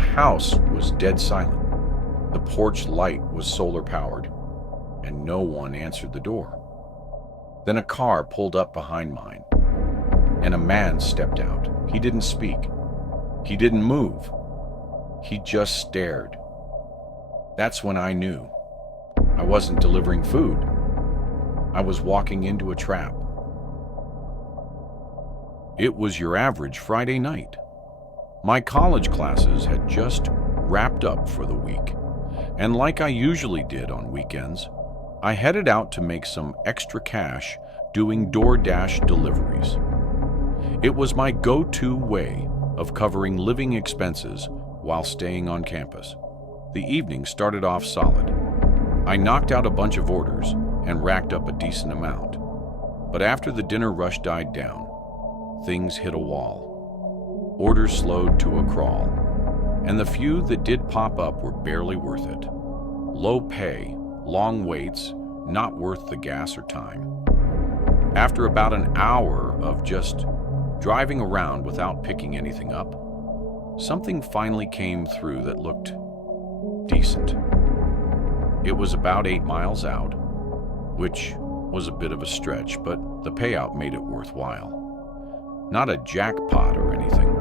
The house was dead silent. The porch light was solar powered, and no one answered the door. Then a car pulled up behind mine, and a man stepped out. He didn't speak. He didn't move. He just stared. That's when I knew. I wasn't delivering food. I was walking into a trap. It was your average Friday night. My college classes had just wrapped up for the week, and like I usually did on weekends, I headed out to make some extra cash doing DoorDash deliveries. It was my go-to way of covering living expenses while staying on campus. The evening started off solid. I knocked out a bunch of orders and racked up a decent amount. But after the dinner rush died down, things hit a wall. Orders slowed to a crawl, and the few that did pop up were barely worth it. Low pay, long waits, not worth the gas or time. After about an hour of just driving around without picking anything up, something finally came through that looked decent. It was about 8 miles out, which was a bit of a stretch, but the payout made it worthwhile. Not a jackpot or anything,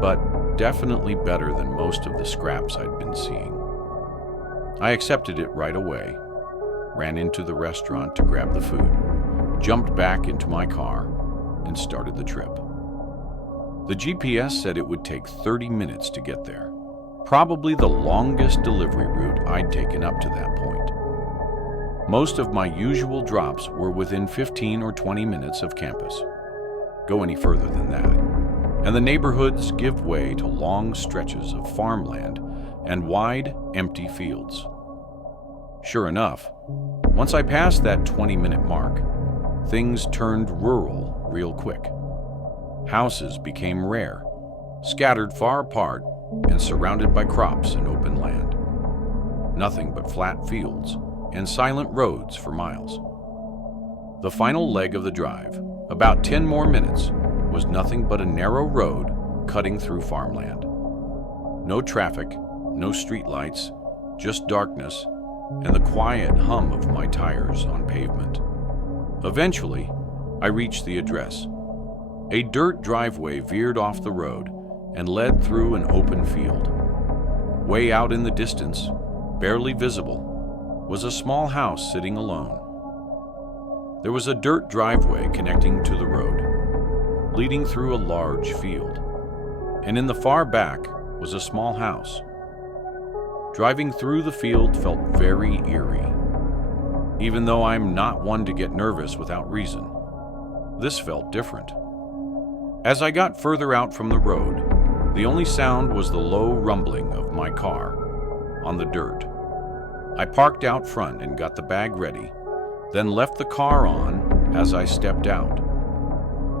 but definitely better than most of the scraps I'd been seeing. I accepted it right away, ran into the restaurant to grab the food, jumped back into my car, and started the trip. The GPS said it would take 30 minutes to get there, probably the longest delivery route I'd taken up to that point. Most of my usual drops were within 15 or 20 minutes of campus. Go any further than that, and the neighborhoods give way to long stretches of farmland and wide, empty fields. Sure enough, once I passed that 20-minute mark, things turned rural real quick. Houses became rare, scattered far apart and surrounded by crops and open land. Nothing but flat fields and silent roads for miles. The final leg of the drive, about 10 more minutes, was nothing but a narrow road cutting through farmland. No traffic, no streetlights, just darkness and the quiet hum of my tires on pavement. Eventually, I reached the address. A dirt driveway veered off the road and led through an open field. Way out in the distance, barely visible, was a small house sitting alone. There was a dirt driveway connecting to the road, leading through a large field, and in the far back was a small house. Driving through the field felt very eerie. Even though I'm not one to get nervous without reason, this felt different. As I got further out from the road, the only sound was the low rumbling of my car on the dirt. I parked out front and got the bag ready, then left the car on as I stepped out.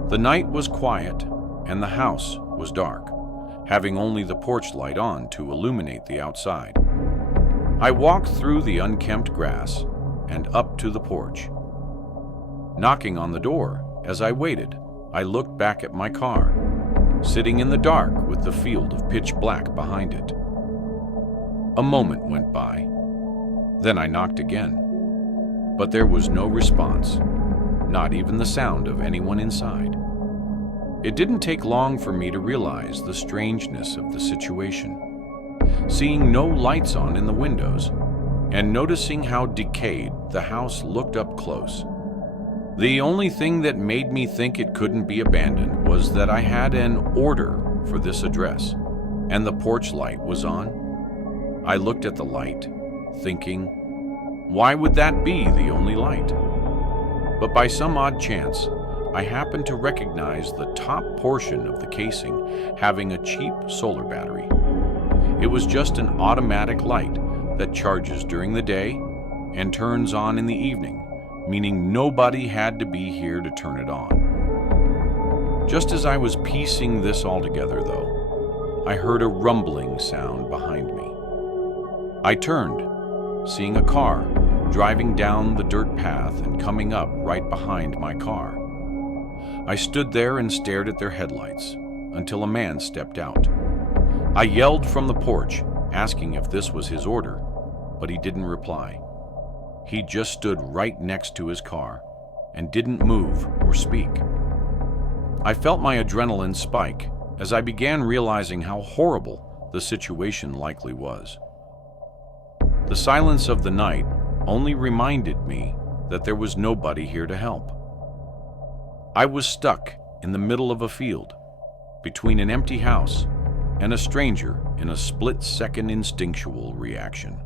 The night was quiet and the house was dark, having only the porch light on to illuminate the outside. I walked through the unkempt grass and up to the porch. Knocking on the door, as I waited, I looked back at my car, sitting in the dark with the field of pitch black behind it. A moment went by. Then I knocked again, but there was no response, not even the sound of anyone inside. It didn't take long for me to realize the strangeness of the situation. Seeing no lights on in the windows, and noticing how decayed the house looked up close. The only thing that made me think it couldn't be abandoned was that I had an order for this address, and the porch light was on. I looked at the light, thinking, why would that be the only light? But by some odd chance, I happened to recognize the top portion of the casing having a cheap solar battery. It was just an automatic light that charges during the day and turns on in the evening, meaning nobody had to be here to turn it on. Just as I was piecing this all together, though, I heard a rumbling sound behind me. I turned, seeing a car driving down the dirt path and coming up right behind my car. I stood there and stared at their headlights until a man stepped out. I yelled from the porch, asking if this was his order, but he didn't reply. He just stood right next to his car and didn't move or speak. I felt my adrenaline spike as I began realizing how horrible the situation likely was. The silence of the night only reminded me that there was nobody here to help. I was stuck in the middle of a field, between an empty house and a stranger in a split-second instinctual reaction.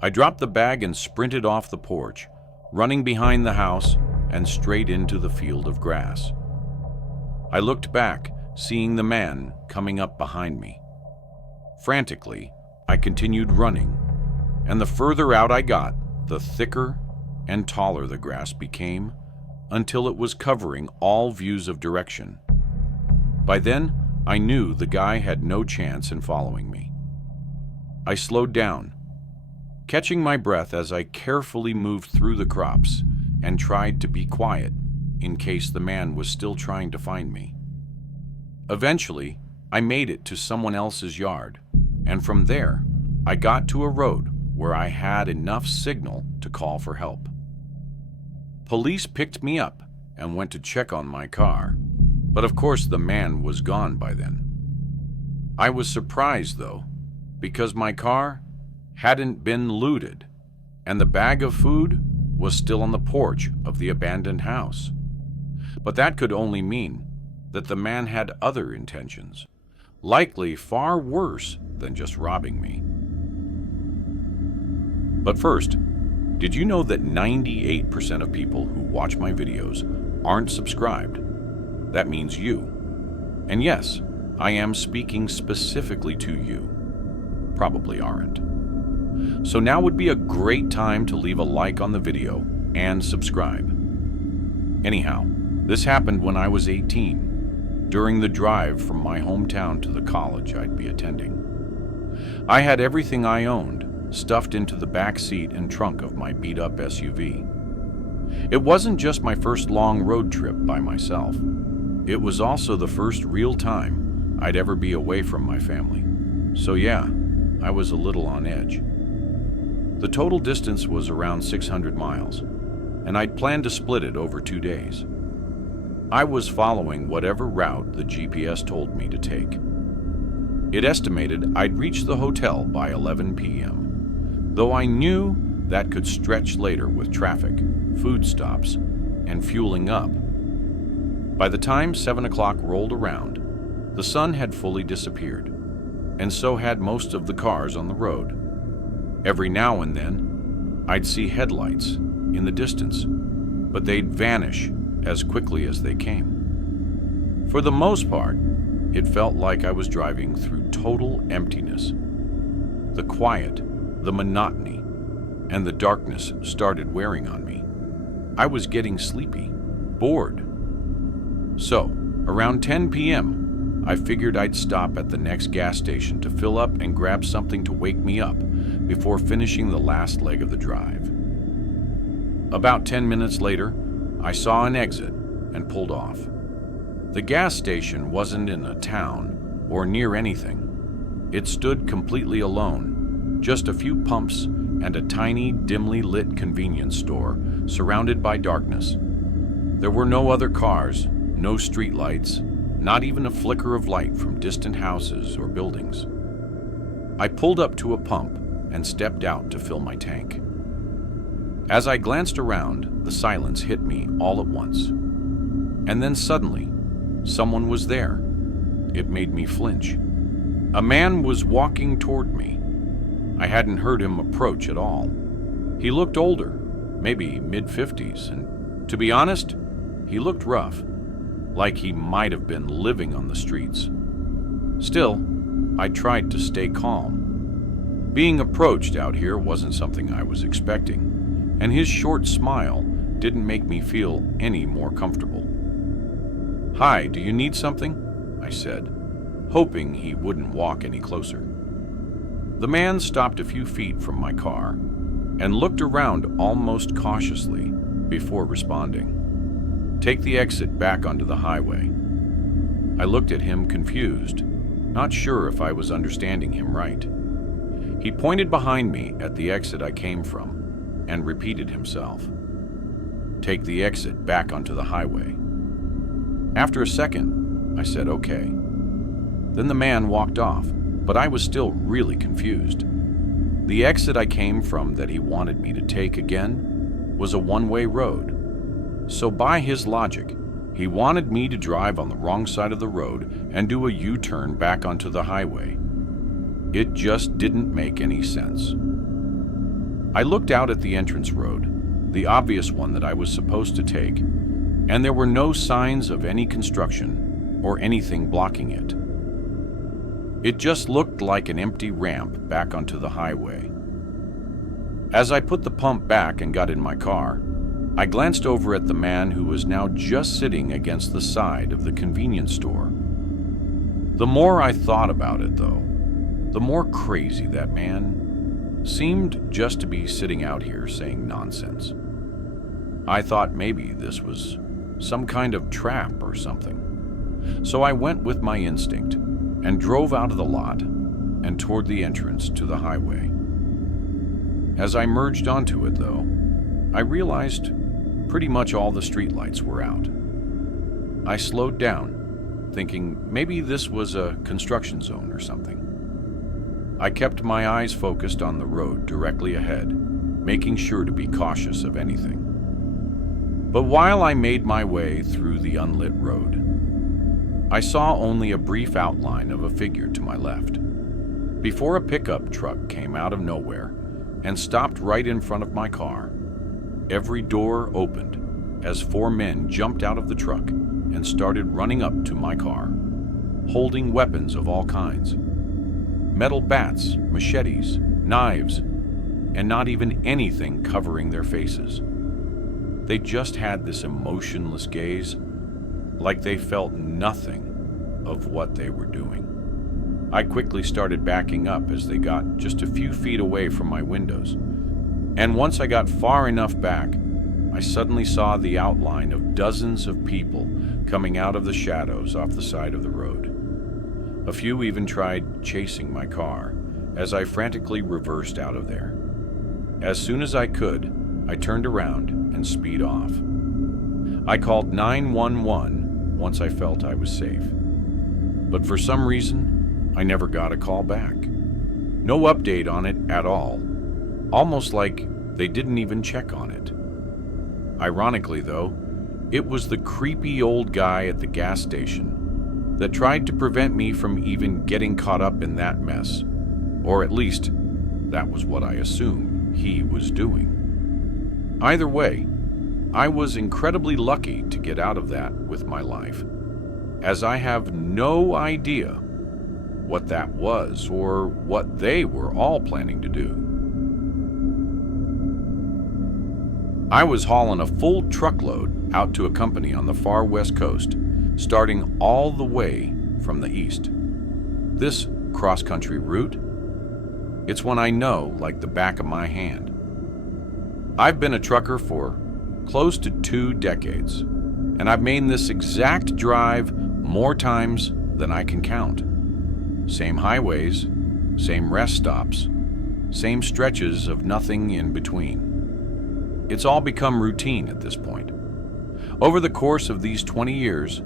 I dropped the bag and sprinted off the porch, running behind the house and straight into the field of grass. I looked back, seeing the man coming up behind me. Frantically, I continued running, and the further out I got, the thicker and taller the grass became, until it was covering all views of direction. By then, I knew the guy had no chance in following me. I slowed down, catching my breath as I carefully moved through the crops and tried to be quiet in case the man was still trying to find me. Eventually, I made it to someone else's yard, and from there, I got to a road where I had enough signal to call for help. Police picked me up and went to check on my car, but of course the man was gone by then. I was surprised though, because my car hadn't been looted, and the bag of food was still on the porch of the abandoned house. But that could only mean that the man had other intentions, likely far worse than just robbing me. But first, did you know that 98% of people who watch my videos aren't subscribed? That means you. And yes, I am speaking specifically to you. Probably aren't. So now would be a great time to leave a like on the video and subscribe. Anyhow, this happened when I was 18, during the drive from my hometown to the college I'd be attending. I had everything I owned stuffed into the back seat and trunk of my beat-up SUV. It wasn't just my first long road trip by myself. It was also the first real time I'd ever be away from my family. So yeah, I was a little on edge. The total distance was around 600 miles, and I'd planned to split it over 2 days. I was following whatever route the GPS told me to take. It estimated I'd reach the hotel by 11 p.m., though I knew that could stretch later with traffic, food stops, and fueling up. By the time 7 o'clock rolled around, the sun had fully disappeared, and so had most of the cars on the road. Every now and then, I'd see headlights in the distance, but they'd vanish as quickly as they came. For the most part, it felt like I was driving through total emptiness. The quiet, the monotony, and the darkness started wearing on me. I was getting sleepy, bored. So, around 10 p.m., I figured I'd stop at the next gas station to fill up and grab something to wake me up before finishing the last leg of the drive. About 10 minutes later, I saw an exit and pulled off. The gas station wasn't in a town or near anything. It stood completely alone, just a few pumps and a tiny, dimly lit convenience store surrounded by darkness. There were no other cars, no streetlights, not even a flicker of light from distant houses or buildings. I pulled up to a pump and stepped out to fill my tank. As I glanced around, the silence hit me all at once. And then suddenly, someone was there. It made me flinch. A man was walking toward me. I hadn't heard him approach at all. He looked older, maybe mid-50s, and to be honest, he looked rough, like he might have been living on the streets. Still, I tried to stay calm. Being approached out here wasn't something I was expecting, and his short smile didn't make me feel any more comfortable. "Hi, do you need something?" I said, hoping he wouldn't walk any closer. The man stopped a few feet from my car and looked around almost cautiously before responding. "Take the exit back onto the highway." I looked at him confused. not sure if I was understanding him right. He pointed behind me at the exit I came from and repeated himself. "Take the exit back onto the highway." After a second, I said okay. Then the man walked off, but I was still really confused. The exit I came from that he wanted me to take again was a one-way road. So by his logic, he wanted me to drive on the wrong side of the road and do a U-turn back onto the highway. It just didn't make any sense. I looked out at the entrance road, the obvious one that I was supposed to take, and there were no signs of any construction or anything blocking it. It just looked like an empty ramp back onto the highway. As I put the pump back and got in my car, I glanced over at the man who was now just sitting against the side of the convenience store. The more I thought about it, though, the more crazy that man seemed just to be sitting out here saying nonsense. I thought maybe this was some kind of trap or something. So I went with my instinct and drove out of the lot and toward the entrance to the highway. As I merged onto it, though, I realized pretty much all the streetlights were out. I slowed down, thinking maybe this was a construction zone or something. I kept my eyes focused on the road directly ahead, making sure to be cautious of anything. But while I made my way through the unlit road, I saw only a brief outline of a figure to my left, before a pickup truck came out of nowhere and stopped right in front of my car. Every door opened as 4 men jumped out of the truck and started running up to my car, holding weapons of all kinds. Metal bats, machetes, knives, and not even anything covering their faces. They just had this emotionless gaze, like they felt nothing of what they were doing. I quickly started backing up as they got just a few feet away from my windows. And once I got far enough back, I suddenly saw the outline of dozens of people coming out of the shadows off the side of the road. A few even tried chasing my car as I frantically reversed out of there. As soon as I could, I turned around and sped off. I called 911 once I felt I was safe. But for some reason, I never got a call back. No update on it at all, almost like they didn't even check on it. Ironically, though, it was the creepy old guy at the gas station that tried to prevent me from even getting caught up in that mess, or at least that was what I assumed he was doing. Either way, I was incredibly lucky to get out of that with my life, as I have no idea what that was or what they were all planning to do. I was hauling a full truckload out to a company on the far west coast, starting all the way from the east. This cross-country route, it's one I know like the back of my hand. I've been a trucker for close to 2 decades, and I've made this exact drive more times than I can count. Same highways, same rest stops, same stretches of nothing in between. It's all become routine at this point. Over the course of these 20 years,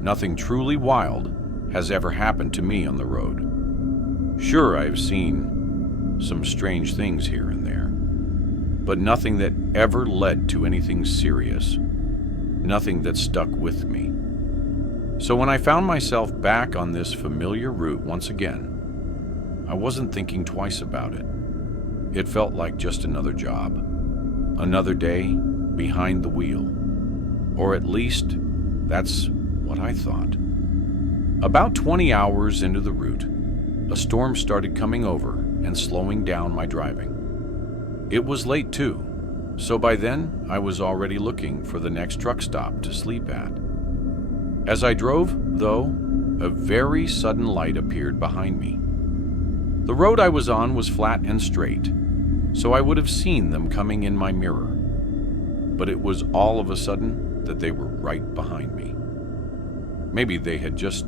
nothing truly wild has ever happened to me on the road. Sure, I've seen some strange things here and there, but nothing that ever led to anything serious, nothing that stuck with me. So when I found myself back on this familiar route once again, I wasn't thinking twice about it. It felt like just another job, another day behind the wheel, or at least that's what I thought. About 20 hours into the route, a storm started coming over and slowing down my driving. It was late too, so by then I was already looking for the next truck stop to sleep at. As I drove, though, a very sudden light appeared behind me. The road I was on was flat and straight, so I would have seen them coming in my mirror. But it was all of a sudden that they were right behind me. Maybe they had just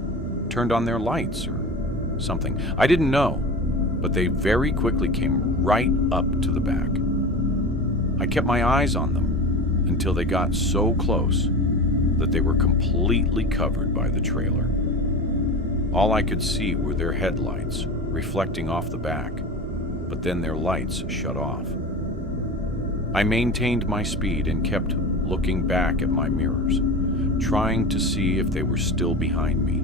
turned on their lights, or something. I didn't know, but they very quickly came right up to the back. I kept my eyes on them until they got so close that they were completely covered by the trailer. All I could see were their headlights reflecting off the back, but then their lights shut off. I maintained my speed and kept looking back at my mirrors, trying to see if they were still behind me.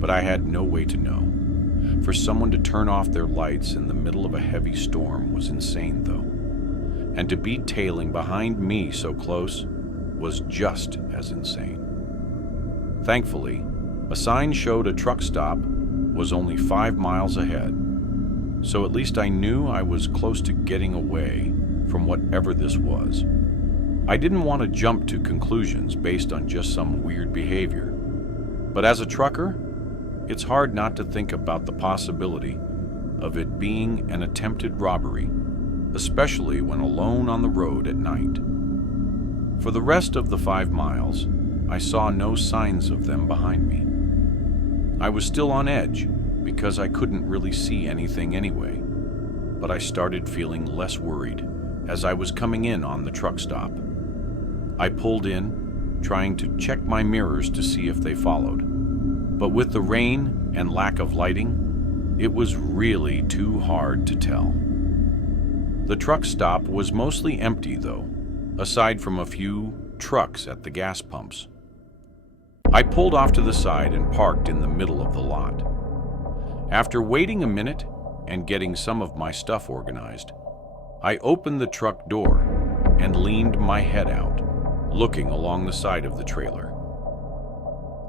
But I had no way to know. For someone to turn off their lights in the middle of a heavy storm was insane, though. And to be tailing behind me so close was just as insane. Thankfully, a sign showed a truck stop was only 5 miles ahead, so at least I knew I was close to getting away from whatever this was. I didn't want to jump to conclusions based on just some weird behavior, but as a trucker, it's hard not to think about the possibility of it being an attempted robbery, especially when alone on the road at night. For the rest of the 5 miles, I saw no signs of them behind me. I was still on edge because I couldn't really see anything anyway, but I started feeling less worried as I was coming in on the truck stop. I pulled in, trying to check my mirrors to see if they followed. But with the rain and lack of lighting, it was really too hard to tell. The truck stop was mostly empty, though, aside from a few trucks at the gas pumps. I pulled off to the side and parked in the middle of the lot. After waiting a minute and getting some of my stuff organized, I opened the truck door and leaned my head out, looking along the side of the trailer.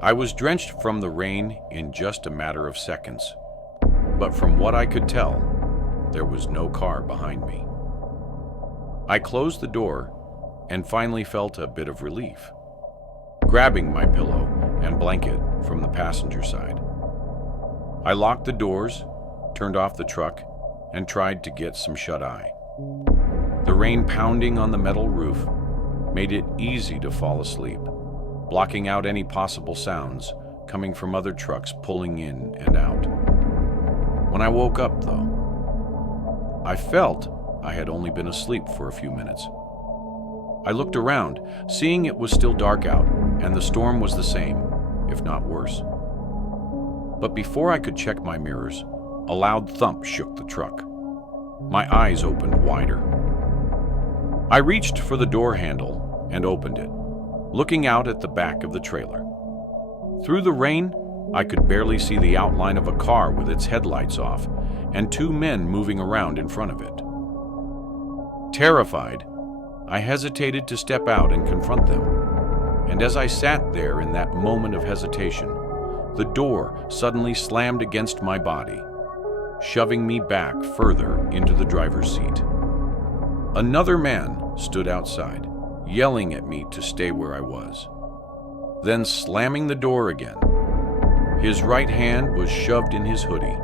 I was drenched from the rain in just a matter of seconds, but from what I could tell, there was no car behind me. I closed the door and finally felt a bit of relief, grabbing my pillow and blanket from the passenger side. I locked the doors, turned off the truck, and tried to get some shut-eye. The rain pounding on the metal roof made it easy to fall asleep, blocking out any possible sounds coming from other trucks pulling in and out. When I woke up, though, I felt I had only been asleep for a few minutes. I looked around, seeing it was still dark out, and the storm was the same, if not worse. But before I could check my mirrors, a loud thump shook the truck. My eyes opened wider. I reached for the door handle and opened it, looking out at the back of the trailer. Through the rain, I could barely see the outline of a car with its headlights off and 2 men moving around in front of it. Terrified, I hesitated to step out and confront them, and as I sat there in that moment of hesitation, the door suddenly slammed against my body, shoving me back further into the driver's seat. Another man stood outside, yelling at me to stay where I was, then slamming the door again. His right hand was shoved in his hoodie,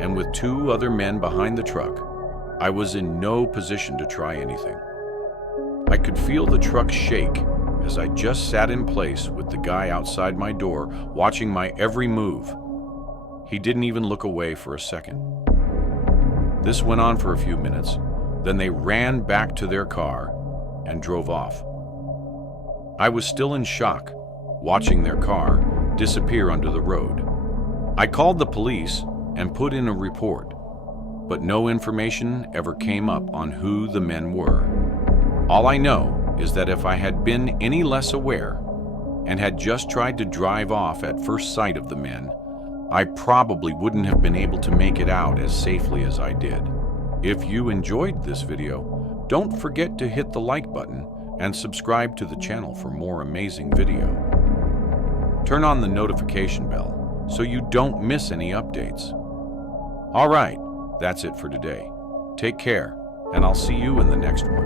and with 2 other men behind the truck, I was in no position to try anything. I could feel the truck shake as I just sat in place with the guy outside my door watching my every move. He didn't even look away for a second. This went on for a few minutes, then they ran back to their car and drove off. I was still in shock, watching their car disappear under the road. I called the police and put in a report, but no information ever came up on who the men were. All I know is that if I had been any less aware and had just tried to drive off at first sight of the men, I probably wouldn't have been able to make it out as safely as I did. If you enjoyed this video, don't forget to hit the like button and subscribe to the channel for more amazing video. Turn on the notification bell so you don't miss any updates. All right, that's it for today. Take care, and I'll see you in the next one.